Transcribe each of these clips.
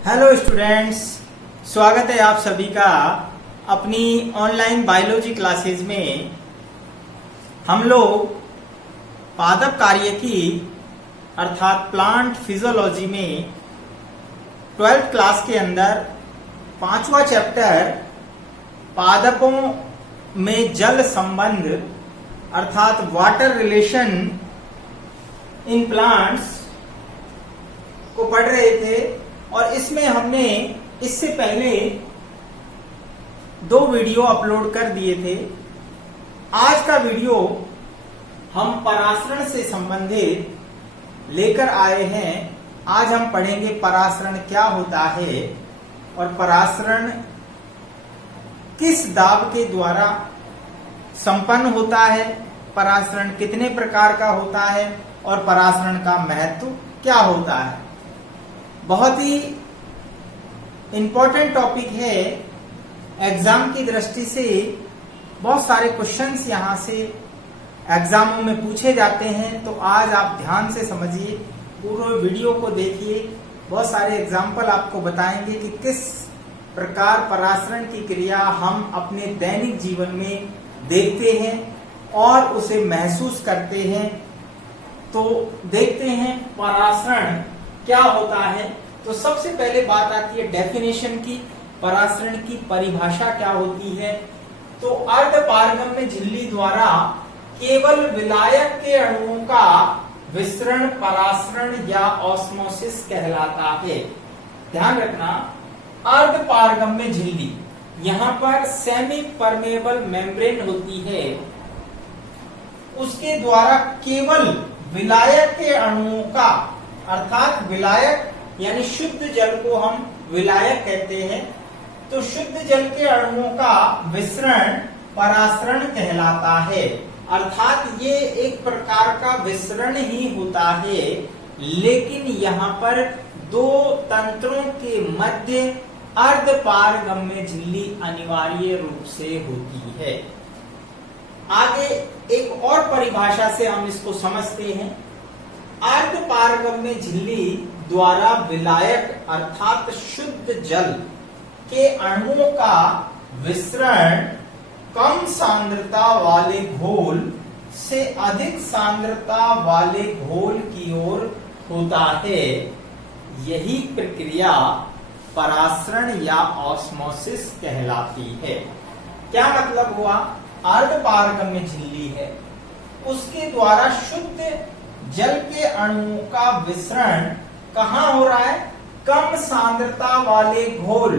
Hello students, स्वागत है आप सभी का अपनी ऑनलाइन बायोलॉजी क्लासेस में। हम लोग पादप कार्यकी अर्थात प्लांट फिजियोलॉजी में 12th क्लास के अंदर 5वां चैप्टर पादपों में जल संबंध अर्थात वाटर रिलेशन इन प्लांट्स को पढ़ रहे थे और इसमें हमने इससे पहले 2 वीडियो अपलोड कर दिए थे। आज का वीडियो हम परासरण से संबंधित लेकर आए हैं। आज हम पढ़ेंगे परासरण क्या होता है और परासरण किस दाब के द्वारा संपन्न होता है, परासरण कितने प्रकार का होता है और परासरण का महत्व क्या होता है। बहुत ही इंपॉर्टेंट टॉपिक है, एग्जाम की दृष्टि से बहुत सारे क्वेश्चंस यहां से एग्जामों में पूछे जाते हैं। तो आज आप ध्यान से समझिए, पूरे वीडियो को देखिए। बहुत सारे एग्जाम्पल आपको बताएंगे कि किस प्रकार परासरण की क्रिया हम अपने दैनिक जीवन में देखते हैं और उसे महसूस करते हैं। तो देखते हैं परासरण क्या होता है। तो सबसे पहले बात आती है डेफिनेशन की, परासरण की परिभाषा क्या होती है। तो अर्धपारगम्य झिल्ली द्वारा केवल विलायक के अणुओं का विसरण परासरण या ऑस्मोसिस कहलाता है। ध्यान रखना, अर्धपारगम्य झिल्ली, यहां पर सेमी परमेबल मेम्ब्रेन होती है, उसके द्वारा केवल विलायक के अणुओं का अर्थात विलायक यानी शुद्ध जल को हम विलायक कहते हैं। तो शुद्ध जल के अणुओं का विसरण परासरण कहलाता है। अर्थात ये एक प्रकार का विसरण ही होता है, लेकिन यहाँ पर 2 तंत्रों के मध्य अर्धपारगम्य झिल्ली अनिवार्य रूप से होती है। आगे एक और परिभाषा से हम इसको समझते हैं। अर्धपारगम्य झिल्ली द्वारा विलायक अर्थात शुद्ध जल के अणुओं का विसरण कम सांद्रता वाले घोल से अधिक सांद्रता वाले घोल की ओर होता है। यही प्रक्रिया परासरण या ऑस्मोसिस कहलाती है। क्या मतलब हुआ? अर्धपारगम्य झिल्ली है, उसके द्वारा शुद्ध जल के अणुओं का विसरण कहां हो रहा है? कम सांद्रता वाले घोल,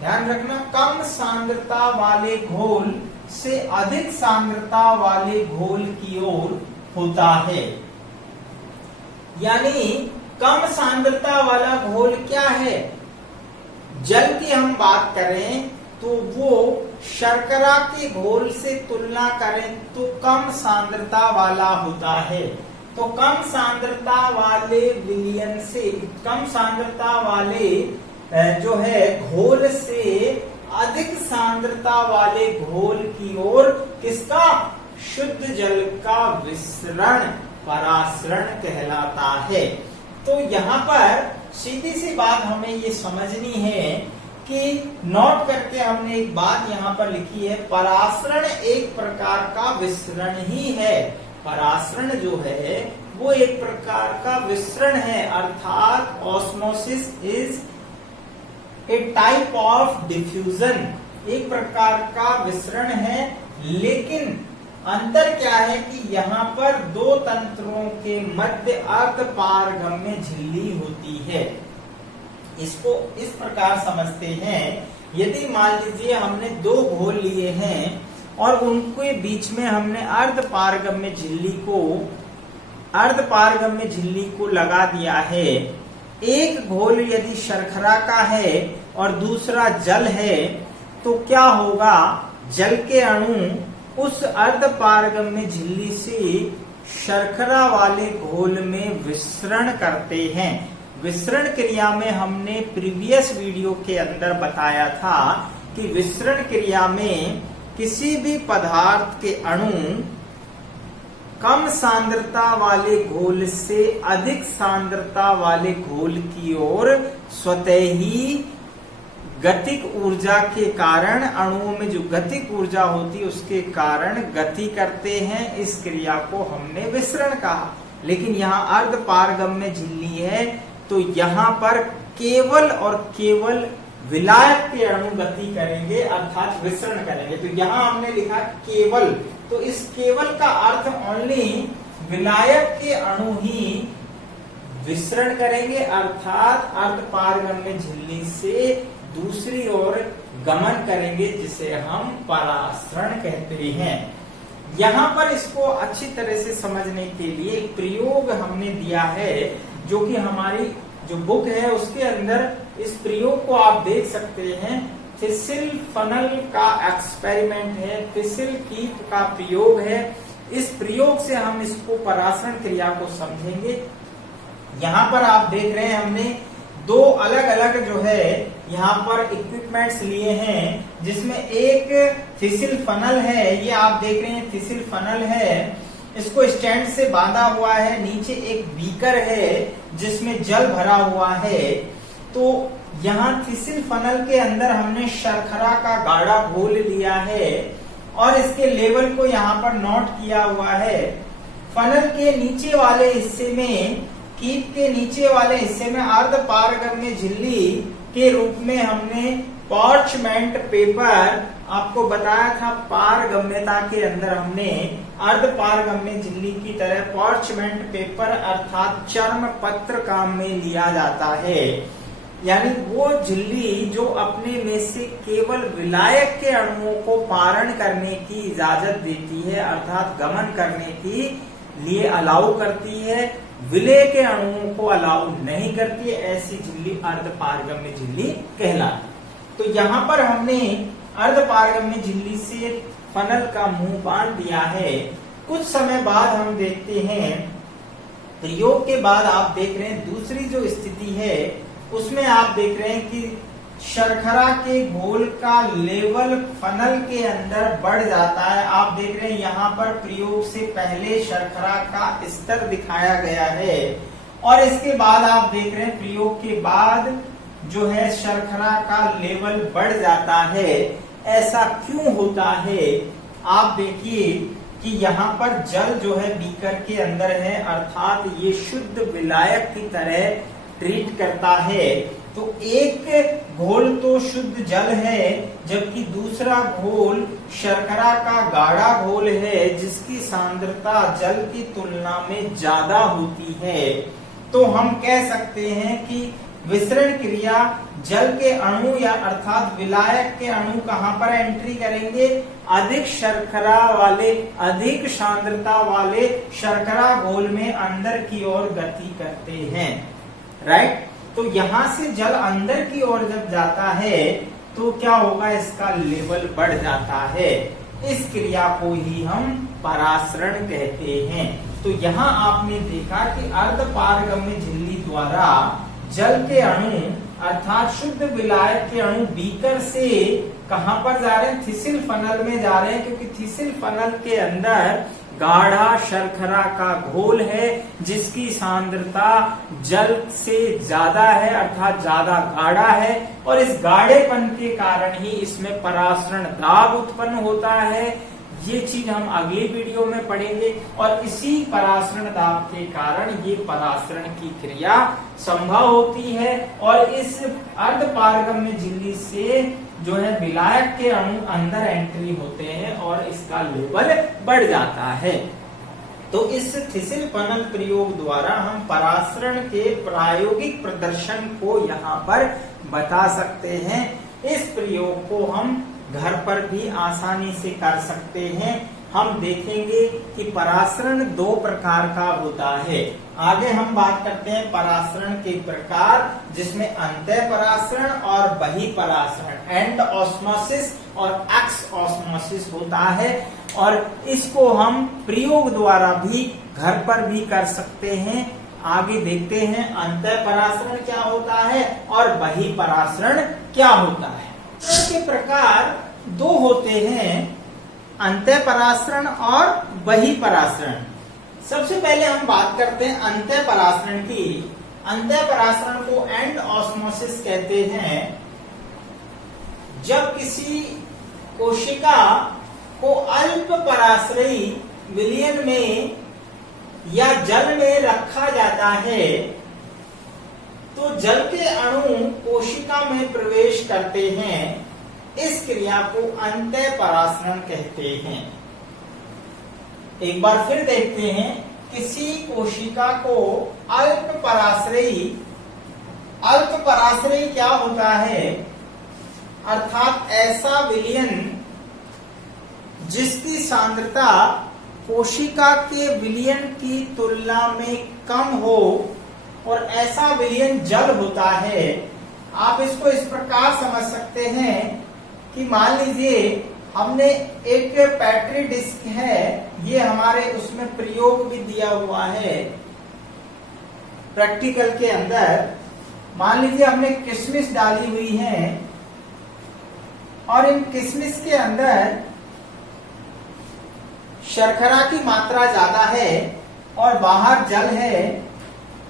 ध्यान रखना, कम सांद्रता वाले घोल से अधिक सांद्रता वाले घोल की ओर होता है। यानी कम सांद्रता वाला घोल क्या है? जल की हम बात करें तो वो शर्करा के घोल से तुलना करें तो कम सांद्रता वाला होता है। तो कम सांद्रता वाले विलयन से, कम सांद्रता वाले जो है घोल से अधिक सांद्रता वाले घोल की ओर किसका? शुद्ध जल का विसरण परासरण कहलाता है। तो यहाँ पर सीधी सी बात हमें ये समझनी है कि नोट करके हमने एक बात यहाँ पर लिखी है, परासरण एक प्रकार का विसरण ही है। परासरण जो है वो एक प्रकार का विसरण है, अर्थात osmosis is a type of diffusion, एक प्रकार का विसरण है। लेकिन अंतर क्या है कि यहाँ पर 2 तंत्रों के मध्य अर्धपारगम्य झिल्ली होती है। इसको इस प्रकार समझते हैं, यदि मान लीजिए हमने 2 घोल लिए हैं और उनके बीच में हमने अर्धपारगम्य झिल्ली को लगा दिया है। एक घोल यदि शर्करा का है और दूसरा जल है, तो क्या होगा? जल के अणु उस अर्धपारगम्य झिल्ली से शर्करा वाले घोल में विसरण करते हैं। विसरण क्रिया में हमने प्रीवियस वीडियो के अंदर बताया था कि विसरण क्रिया में किसी भी पदार्थ के अणु कम सांद्रता वाले घोल से अधिक सांद्रता वाले घोल की ओर स्वतः ही गतिक ऊर्जा के कारण, अणुओं में जो गतिक ऊर्जा होती है उसके कारण गति करते हैं। इस क्रिया को हमने विसरण कहा। लेकिन यहाँ अर्ध पारगम्य झिल्ली है तो यहाँ पर केवल और केवल विलायक के अणु गति करेंगे अर्थात विसरण करेंगे। तो यहाँ हमने लिखा केवल, तो इस केवल का अर्थ ओनली विलायक के अणु ही विसरण करेंगे अर्थात अर्ध पारगम्य झिल्ली से दूसरी ओर गमन करेंगे, जिसे हम परासरण कहते हैं। यहाँ पर इसको अच्छी तरह से समझने के लिए एक प्रयोग हमने दिया है, जो कि हमारी जो बुक है उसके अंदर इस प्रयोग को आप देख सकते हैं। थिसिल फनल का एक्सपेरिमेंट है, थिसिल कीप का प्रयोग है। इस प्रयोग से हम इसको परासरण क्रिया को समझेंगे। यहाँ पर आप देख रहे हैं हमने दो अलग अलग जो है यहाँ पर इक्विपमेंट्स लिए हैं, जिसमें एक थिसिल फनल है, ये आप देख रहे हैं थिसिल फनल है, इसको स्टैंड से बांधा हुआ है। नीचे एक बीकर है जिसमें जल भरा हुआ है। तो यहाँ थिसिल फनल के अंदर हमने शर्करा का गाढ़ा घोल लिया है और इसके लेवल को यहाँ पर नोट किया हुआ है। फनल के नीचे वाले हिस्से में, कीप के नीचे वाले हिस्से में अर्ध पारगम्य झिल्ली के रूप में हमने पार्चमेंट पेपर, आपको बताया था पारगम्यता के अंदर हमने अर्ध पारगम्य झिल्ली की तरह पार्चमेंट पेपर अर्थात चर्म पत्र काम में लिया जाता है। यानी वो झिल्ली जो अपने में से केवल विलायक के अणुओं को पारण करने की इजाजत देती है अर्थात गमन करने की लिए अलाउ करती है, विलय के अणुओं को अलाउ नहीं करती है, ऐसी झिल्ली अर्ध पारगम्य झिल्ली कहलाती। तो यहाँ पर हमने अर्ध पारगम्य झिल्ली से फनल का मुंह बांध दिया है। कुछ समय बाद हम देखते हैं, प्रयोग के बाद आप देख रहे हैं दूसरी जो स्थिति है उसमें आप देख रहे हैं कि शर्करा के घोल का लेवल फनल के अंदर बढ़ जाता है। आप देख रहे हैं यहाँ पर प्रयोग से पहले शर्करा का स्तर दिखाया गया है और इसके बाद आप देख रहे हैं प्रयोग के बाद जो है शर्करा का लेवल बढ़ जाता है। ऐसा क्यों होता है? आप देखिए कि यहाँ पर जल जो है बीकर के अंदर है अर्थात ये शुद्ध विलायक की तरह ट्रीट करता है। तो एक घोल तो शुद्ध जल है जबकि दूसरा घोल शर्करा का गाढ़ा घोल है जिसकी सांद्रता जल की तुलना में ज्यादा होती है। तो हम कह सकते हैं कि विसरण क्रिया जल के अणु या अर्थात विलायक के अणु कहाँ पर एंट्री करेंगे? अधिक शर्करा वाले, अधिक सांद्रता वाले शर्करा घोल में अंदर की ओर गति करते हैं। राइट? तो यहाँ से जल अंदर की ओर जब जाता है तो क्या होगा? इसका लेवल बढ़ जाता है। इस क्रिया को ही हम परासरण कहते हैं। तो यहाँ आपने देखा कि अर्ध पारगम्य झिल्ली द्वारा जल के अणु अर्थात शुद्ध विलायक के अणु बीकर से कहां पर जा रहे हैं? थिसिल फनल में जा रहे हैं, क्योंकि थिसिल फनल के अंदर गाढ़ा शर्करा का घोल है जिसकी सांद्रता जल से ज्यादा है अर्थात ज्यादा गाढ़ा है और इस गाढ़ेपन के कारण ही इसमें परासरण दाब उत्पन्न होता है। ये चीज हम अगली वीडियो में पढ़ेंगे और इसी परासरण दाब के कारण ये परासरण की क्रिया संभव होती है और इस अर्ध पारगम्य झिल्ली से जो है विलायक के अणु अंदर एंट्री होते हैं और इसका लेवल बढ़ जाता है। तो इस थिसिल फनल प्रयोग द्वारा हम परासरण के प्रायोगिक प्रदर्शन को यहाँ पर बता सकते हैं। इस प्रयोग को हम घर पर भी आसानी से कर सकते हैं। हम देखेंगे कि परासरण दो प्रकार का होता है। आगे हम बात करते हैं परासरण के प्रकार, जिसमें अंतः परासरण और बहि परासरण, एंड ऑस्मोसिस और एक्स ऑस्मोसिस होता है और इसको हम प्रयोग द्वारा भी घर पर भी कर सकते हैं। आगे देखते हैं अंतः परासरण क्या होता है और बहि परासरण क्या होता है। के प्रकार दो होते हैं, अंतः परासरण और बहि परासरण। सबसे पहले हम बात करते हैं अंतः परासरण की। अंतः परासरण को एंड ऑस्मोसिस कहते हैं। जब किसी कोशिका को अल्प पराश्रयी विलयन में या जल में रखा जाता है तो जल के अणु कोशिका में प्रवेश करते हैं। इस क्रिया को अंतः परासरण कहते हैं। एक बार फिर देखते हैं, किसी कोशिका को अल्प पराश्रयी क्या होता है, अर्थात ऐसा विलयन जिसकी सांद्रता कोशिका के विलयन की तुलना में कम हो और ऐसा विलयन जल होता है। आप इसको इस प्रकार समझ सकते हैं कि मान लीजिए हमने एक पेट्री डिस्क है, ये हमारे उसमें प्रयोग भी दिया हुआ है प्रैक्टिकल के अंदर। मान लीजिए हमने किशमिश डाली हुई है और इन किशमिश के अंदर शर्करा की मात्रा ज्यादा है और बाहर जल है,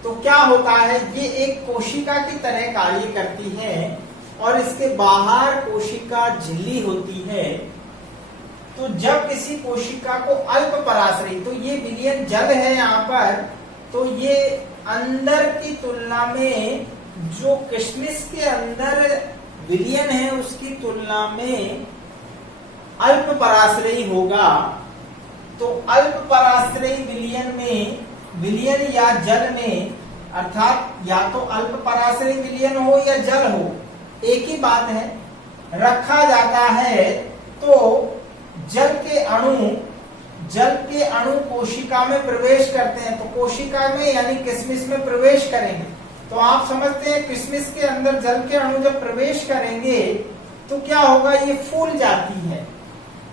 तो क्या होता है, ये एक कोशिका की तरह कार्य करती है और इसके बाहर कोशिका झिल्ली होती है। तो जब किसी कोशिका को अल्प पराश्रयी, तो ये विलयन जल है यहाँ पर, तो ये अंदर की तुलना में जो किशमिश के अंदर विलयन है उसकी तुलना में अल्प पराश्रयी होगा। तो अल्प पराश्रयी विलयन में, विलयन या जल में, अर्थात या तो अल्प पराश्रयी विलयन हो या जल हो, एक ही बात है, रखा जाता है तो जल के अणु कोशिका में प्रवेश करते हैं। तो कोशिका में यानी किशमिश में प्रवेश करेंगे। तो आप समझते हैं किशमिश के अंदर जल के अणु जब प्रवेश करेंगे तो क्या होगा, ये फूल जाती है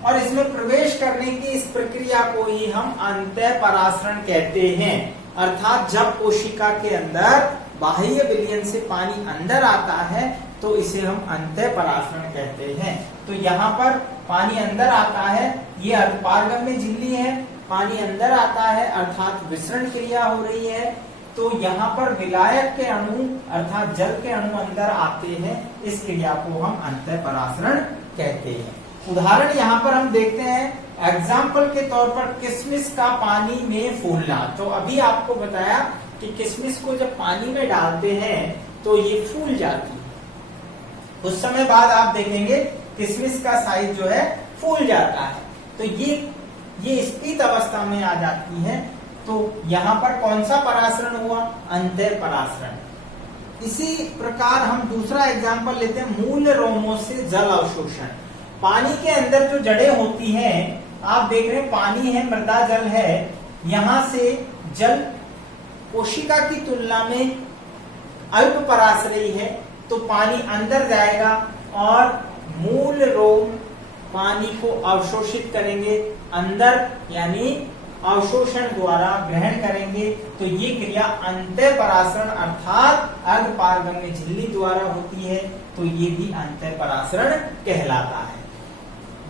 और इसमें प्रवेश करने की इस प्रक्रिया को ही हम अंतः परासरण कहते हैं। अर्थात जब कोशिका के अंदर बाह्य विलयन से पानी अंदर आता है तो इसे हम अंतः परासरण कहते हैं। तो यहाँ पर पानी अंदर आता है, ये अर्धपारगम्य झिल्ली है, पानी अंदर आता है अर्थात विसरण क्रिया हो रही है। तो यहाँ पर विलायक के अणु अर्थात जल के अणु अंदर आते हैं, इस क्रिया को हम अंतः परासरण कहते हैं। उदाहरण यहाँ पर हम देखते हैं, एग्जाम्पल के तौर पर किशमिश का पानी में फूलना। तो अभी आपको बताया कि किशमिश को जब पानी में डालते हैं तो ये फूल जाती है। कुछ समय बाद आप देखेंगे किशमिश का साइज जो है फूल जाता है, तो ये स्फीत अवस्था में आ जाती है। तो यहाँ पर कौन सा परासरण हुआ, अंतः परासरण। इसी प्रकार हम दूसरा एग्जाम्पल लेते हैं, मूल रोमों से जल अवशोषण। पानी के अंदर जो जड़ें होती हैं, आप देख रहे हैं पानी है, मृदा जल है, यहां से जल कोशिका की तुलना में अल्प पराश्रयी है, तो पानी अंदर जाएगा और मूल रोम पानी को अवशोषित करेंगे अंदर, यानी अवशोषण द्वारा ग्रहण करेंगे। तो ये क्रिया अंतः परासरण अर्थात अर्धपारगम्य झिल्ली द्वारा होती है, तो ये भी अंतः परासरण कहलाता है।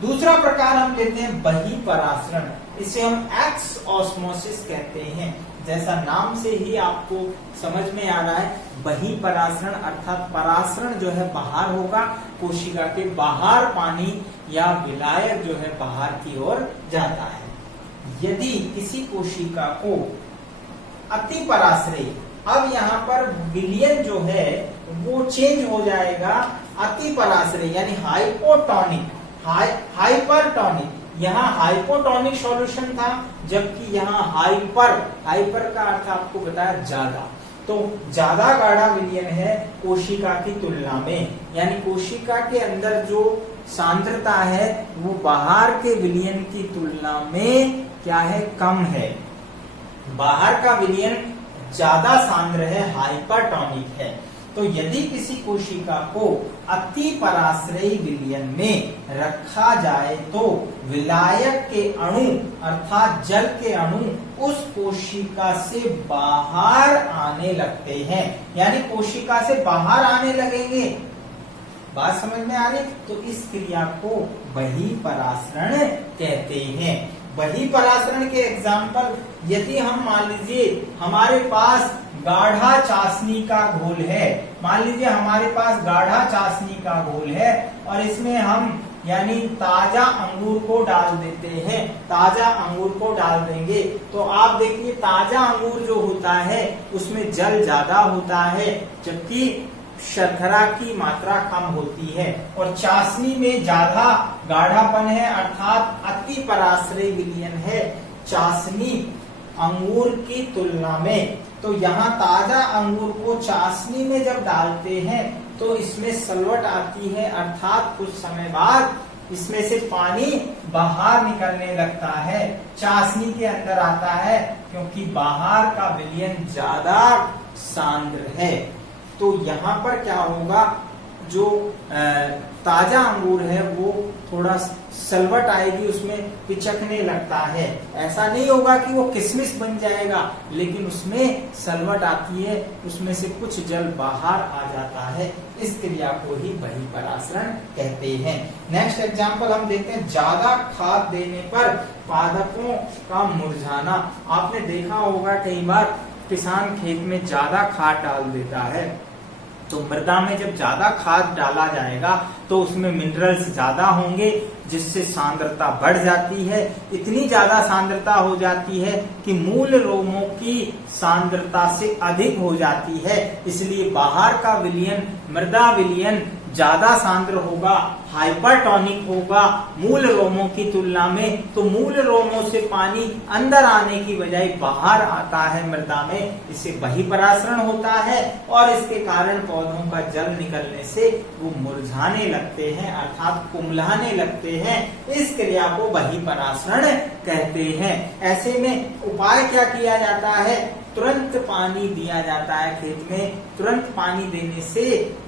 दूसरा प्रकार हम लेते हैं बहिपरासरण, इसे हम एक्स ऑस्मोसिस कहते हैं। जैसा नाम से ही आपको समझ में आ रहा है, बहिपरासरण अर्थात परासरण जो है बाहर होगा, कोशिका के बाहर पानी या विलायक जो है बाहर की ओर जाता है। यदि किसी कोशिका को अति पराश्रयी, अब यहाँ पर विलयन जो है वो चेंज हो जाएगा, अति पराश्रयी यानी हाइपोटोनिक, हाइपरटोनिक, यहाँ हाइपोटोनिक सॉल्यूशन था, जबकि यहाँ हाइपर का अर्थ आपको बताया ज्यादा। तो ज्यादा गाढ़ा विलयन है कोशिका की तुलना में, यानी कोशिका के अंदर जो सांद्रता है वो बाहर के विलयन की तुलना में क्या है, कम है। बाहर का विलयन ज्यादा सांद्र है, हाइपरटोनिक है। तो यदि किसी कोशिका को अति पराश्रयी विलयन में रखा जाए तो विलायक के अणु अर्थात जल के अणु उस कोशिका से बाहर आने लगते हैं, यानी कोशिका से बाहर आने लगेंगे। बात समझ में आ रही? तो इस क्रिया को बहिपरासरण कहते हैं। बही परासरण के एग्जाम्पल, यदि हम मान लीजिए हमारे पास गाढ़ा चाशनी का घोल है, मान लीजिए हमारे पास गाढ़ा चाशनी का घोल है और इसमें हम यानी ताजा अंगूर को डाल देते हैं, ताजा अंगूर को डाल देंगे तो आप देखिए ताजा अंगूर जो होता है उसमें जल ज्यादा होता है, जबकि शर्करा की मात्रा कम होती है और चाशनी में ज्यादा गाढ़ापन है, अर्थात अति पराश्रय विलयन है चाशनी अंगूर की तुलना में। तो यहाँ ताजा अंगूर को चाशनी में जब डालते हैं तो इसमें सलवट आती है, अर्थात कुछ समय बाद इसमें से पानी बाहर निकलने लगता है, चाशनी के अंदर आता है, क्योंकि बाहर का विलयन ज्यादा सांद्र है। तो यहाँ पर क्या होगा, जो ताजा अंगूर है वो थोड़ा सलवट आएगी, उसमें पिचकने लगता है। ऐसा नहीं होगा कि वो किशमिश बन जाएगा, लेकिन उसमें सलवट आती है, उसमें से कुछ जल बाहर आ जाता है। इस क्रिया को ही बही परासरण कहते हैं। नेक्स्ट एग्जांपल हम देखते हैं, ज्यादा खाद देने पर पादपों का मुरझाना। आपने देखा होगा कई बार किसान खेत में ज्यादा खाद डाल देता है, तो मृदा में जब ज्यादा खाद डाला जाएगा तो उसमें मिनरल्स ज्यादा होंगे, जिससे सांद्रता बढ़ जाती है। इतनी ज्यादा सांद्रता हो जाती है कि मूल रोमों की सांद्रता से अधिक हो जाती है, इसलिए बाहर का विलयन, मृदा विलयन ज्यादा सांद्र होगा, हाइपरटोनिक होगा मूल रोमों की तुलना में। तो मूल रोमों से पानी अंदर आने की बजाय बाहर आता है मृदा में, इससे बही परासरण होता है और इसके कारण पौधों का जल निकलने से वो मुरझाने लगते हैं, अर्थात कुम्हलाने लगते हैं। इस क्रिया को बही परासरण कहते हैं। ऐसे में उपाय क्या किया जाता है, तुरंत पानी दिया जाता है खेत में। तुरंत पानी देने से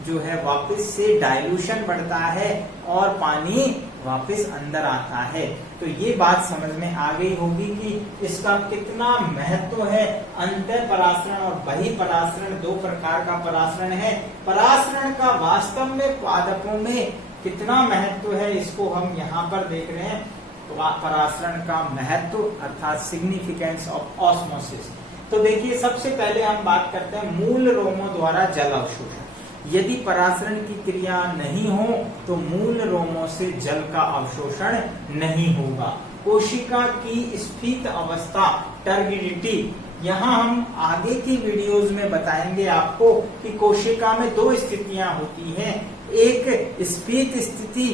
जो है वापस से डाइल्यूशन बढ़ता है और पानी वापस अंदर आता है। तो ये बात समझ में आ गई होगी कि इसका कितना महत्व है। अंतर परासरण और बही परासरण दो प्रकार का परासरण है। परासरण का वास्तव में पादपों में कितना महत्व है, इसको हम यहाँ पर देख रहे हैं। परासरण का महत्व अर्थात सिग्निफिकेंस ऑफ ऑस्मोसिस। तो देखिए, सबसे पहले हम बात करते हैं मूल रोमों द्वारा जल अवशोषण। यदि परासरण की क्रिया नहीं हो तो मूल रोमों से जल का अवशोषण नहीं होगा। कोशिका की स्फीत अवस्था, टर्बिडिटी, यहाँ हम आगे की वीडियोस में बताएंगे आपको कि कोशिका में दो स्थितियां होती हैं। एक स्फीत स्थिति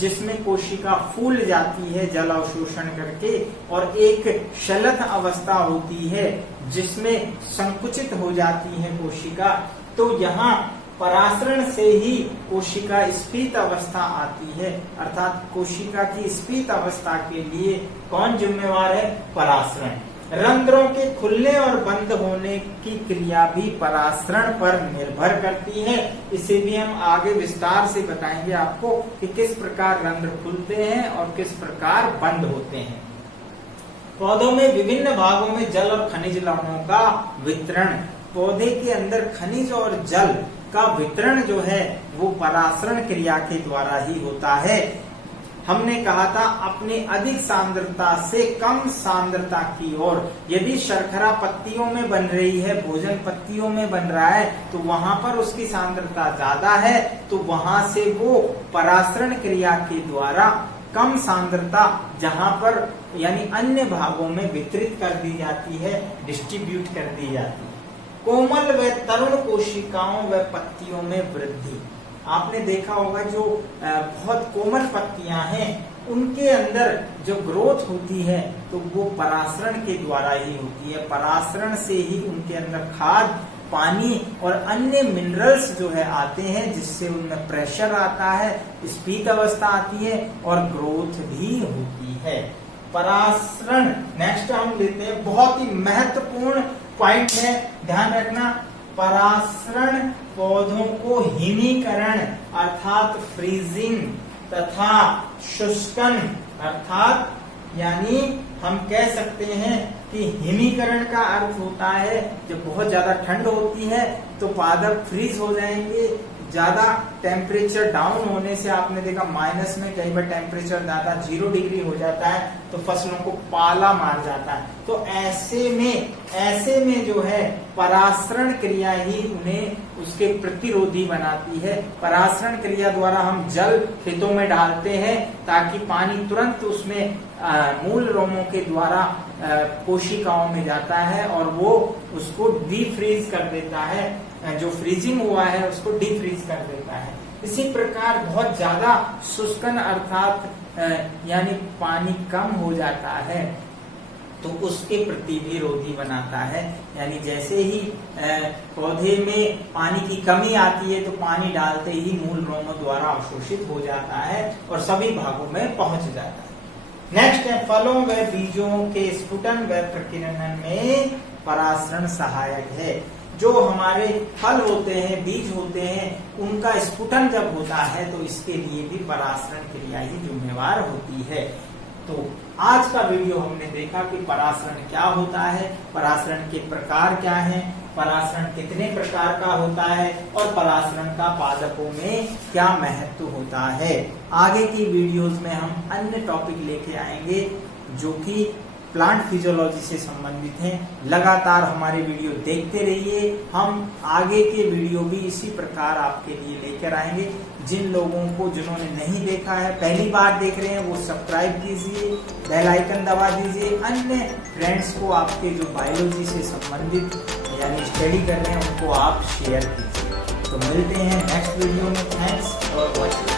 जिसमें कोशिका फूल जाती है जल अवशोषण करके, और एक शलथ अवस्था होती है जिसमें संकुचित हो जाती है कोशिका। तो यहाँ परासरण से ही कोशिका स्फीत अवस्था आती है, अर्थात कोशिका की स्फीत अवस्था के लिए कौन जिम्मेवार है, परासरण। रंध्रों के खुलने और बंद होने की क्रिया भी परासरण पर निर्भर करती है। इसे भी हम आगे विस्तार से बताएंगे आपको कि किस प्रकार रंध्र खुलते हैं और किस प्रकार बंद होते हैं। पौधों में विभिन्न भागों में जल और खनिज लवणों का वितरण। पौधे के अंदर खनिज और जल का वितरण जो है वो परासरण क्रिया के द्वारा ही होता है। हमने कहा था अपने अधिक सांद्रता से कम सांद्रता की ओर। यदि शर्करा पत्तियों में बन रही है, भोजन पत्तियों में बन रहा है, तो वहां पर उसकी सांद्रता ज्यादा है, तो वहां से वो परासरण क्रिया के द्वारा कम सांद्रता जहां पर यानी अन्य भागों में वितरित कर दी जाती है, डिस्ट्रीब्यूट कर दी जाती है। कोमल व तरुण कोशिकाओं व पत्तियों में वृद्धि। आपने देखा होगा जो बहुत कोमल पत्तियां हैं उनके अंदर जो ग्रोथ होती है तो वो परासरण के द्वारा ही होती है। परासरण से ही उनके अंदर खाद, पानी और अन्य मिनरल्स जो है आते हैं, जिससे उनमें प्रेशर आता है, स्फीत अवस्था आती है और ग्रोथ भी होती है। परासरण नेक्स्ट हम लेते हैं, बहुत ही महत्वपूर्ण पॉइंट है, ध्यान रखना। परासरण पौधों को हिमीकरण अर्थात फ्रीजिंग तथा शुष्कन अर्थात यानी हम कह सकते हैं कि हिमीकरण का अर्थ होता है जब बहुत ज्यादा ठंड होती है तो पादप फ्रीज हो जाएंगे, ज्यादा टेम्परेचर डाउन होने से आपने देखा माइनस में कई बार टेम्परेचर ज्यादा 0 डिग्री हो जाता है तो फसलों को पाला मार जाता है। तो ऐसे में जो है परासरण क्रिया ही उन्हें उसके प्रतिरोधी बनाती है। परासरण क्रिया द्वारा हम जल खेतों में डालते हैं ताकि पानी तुरंत उसमें मूल रोमों के द्वारा कोशिकाओं में जाता है और वो उसको डीफ्रीज कर देता है, जो फ्रीजिंग हुआ है उसको डीफ्रीज कर देता है। इसी प्रकार बहुत ज्यादा शुष्कन अर्थात यानी पानी कम हो जाता है तो उसके प्रति भी रोधी बनाता है। यानी जैसे ही पौधे में पानी की कमी आती है तो पानी डालते ही मूल रोमों द्वारा अवशोषित हो जाता है और सभी भागों में पहुंच जाता है। नेक्स्ट है फलों व बीजों के स्फुटन व प्रकीर्णन में परासरण सहायक है। जो हमारे फल होते हैं, बीज होते हैं, उनका स्फुटन जब होता है तो इसके लिए भी परासरण क्रिया ही जिम्मेवार होती है। तो आज का वीडियो हमने देखा कि परासरण क्या होता है, परासरण के प्रकार क्या हैं, परासरण कितने प्रकार का होता है और परासरण का पादपों में क्या महत्व होता है। आगे की वीडियोस में हम अन्य टॉपिक लेके आएंगे जो कि प्लांट फिजियोलॉजी से संबंधित हैं। लगातार हमारे वीडियो देखते रहिए, हम आगे के वीडियो भी इसी प्रकार आपके लिए लेकर आएंगे। जिन लोगों को जिन्होंने नहीं देखा है, पहली बार देख रहे हैं, वो सब्सक्राइब कीजिए, बेल आइकन दबा दीजिए। अन्य फ्रेंड्स को आपके जो बायोलॉजी से संबंधित यानी स्टडी कर रहे हैं उनको आप शेयर कीजिए। तो मिलते हैं नेक्स्ट वीडियो में। Thanks for watching.